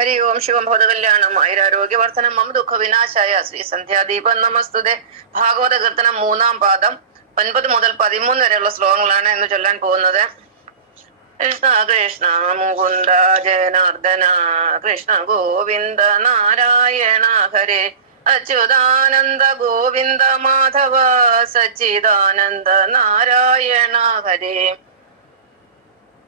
ഹരി ഓം ശിവം ഭൂതകല്യാണം ആയുരാരോഗ്യവർദ്ധനം മമ ദുഃഖ വിനാശായ ശ്രീ സന്ധ്യാദീപം നമസ്തുതേ. ഭാഗവത കീർത്തനം 3-ാം പാദം 9 മുതൽ 13 വരെയുള്ള ശ്ലോകങ്ങളാണ് ഇന്ന് ചൊല്ലാൻ പോകുന്നത്. കൃഷ്ണ കൃഷ്ണ മുകുന്ദ ജനാർദ്ദന കൃഷ്ണ ഗോവിന്ദ നാരായണ ഹരേ അച്യുതാനന്ദ ഗോവിന്ദ മാധവ സച്ചിദാനന്ദ നാരായണ ഹരേ.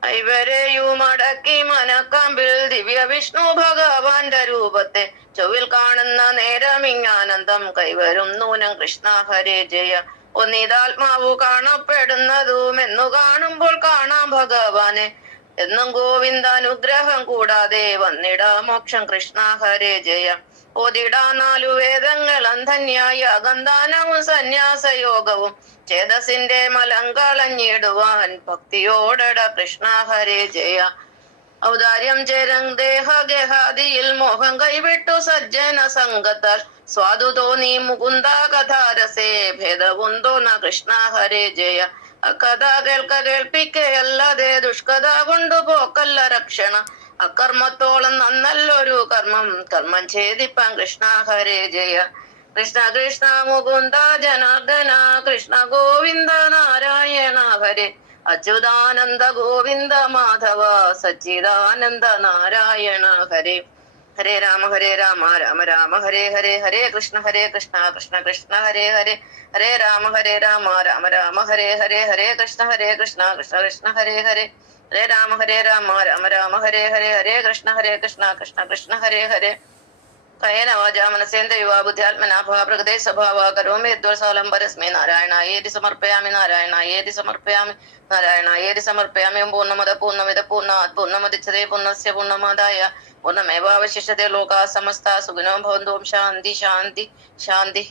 ഐവരെയുമടക്കി മനക്കാമ്പിൽ ദിവ്യ വിഷ്ണു ഭഗവാന്റെ രൂപത്തെ ചൊവ്വിൽ കാണുന്ന നേരമിങ്ങാനന്ദം കൈവരും നൂനം കൃഷ്ണ ഹരേ ജയ. ഒന്നിതാത്മാവു കാണപ്പെടുന്നതും എന്നു കാണുമ്പോൾ കാണാം ഭഗവാനെ എന്നും ഗോവിന്ദാനുഗ്രഹം കൂടാതെ വന്നിടാ മോക്ഷം കൃഷ്ണ ഹരേ ജയ. ഓതിടാ 4 വേദങ്ങൾ അന്ധന്യായ അഗന്ധാനവും സന്യാസയോഗവും ചേതസിന്റെ മലങ്കളഞ്ഞിടുവാൻ ഭക്തിയോടട കൃഷ്ണ ഹരേ ജയ. ഔദാര്യം ചേരം ദേഹഗേഹാദിയിൽ മോഹം കൈവിട്ടു സജ്ജന സംഗത്താൽ സ്വാദു തോന്നി മുകുന്ദ കഥാരസേ ഭേദവും തോന്ന കൃഷ്ണ ഹരേ ജയ. അക്കഥ കേൾപ്പിക്കയല്ലാതെ ദുഷ്കഥ കൊണ്ടുപോക്കല്ല രക്ഷണ. അകർമ്മത്തോളം നന്നല്ലൊരു കർമ്മം ഛേദിപ്പാൻ കൃഷ്ണ ഹരേ ജയ. കൃഷ്ണ കൃഷ്ണ മുകുന്ദ ജനാർദ്ദന കൃഷ്ണ ഗോവിന്ദ നാരായണ ഹരേ അച്യുതാനന്ദ ഗോവിന്ദ മാധവ സച്ചിദാനന്ദ നാരായണ ഹരേ. ഹരേ രാമ രാമ രാമ ഹരേ ഹരേ ഹരേ കൃഷ്ണ കൃഷ്ണ കൃഷ്ണ ഹരേ ഹരേ ഹരേ രാമ രാമ രാമ ഹരേ ഹരേ ഹരേ കൃഷ്ണ കൃഷ്ണ കൃഷ്ണ ഹരേ ഹരേ ഹരേ രാമ രാമ രാമ ഹരേ ഹരേ ഹരേ കൃഷ്ണ കൃഷ്ണ കൃഷ്ണ ഹരേ ഹരേ. കയേന വാചാ മനസേന്ദ്രിയ ബുദ്ധ്യാത്മനാ പ്രകൃതേ സ്വഭാവ കരോമി യദ്വത്സാലം പരസ്മൈ നാരായണായേതി സമർപ്പയാമി നാരായണായേതി സമർപ്പയാമി നാരായണായേതി സമർപ്പയാമി. പൂർണ്ണമദ പൂർണ്ണമിദ പൂർണ്ണാത് പൂർണ്ണമുദച്യതേ പൂർണ്ണസ്യ പൂർണ്ണമാദായ പൂർണ്ണമേവാവശിഷ്യതേ. ലോകാ സമസ്താ സുഖിനോ ഭവന്തു. ഓം ശാന്തി ശാന്തി ശാന്തി.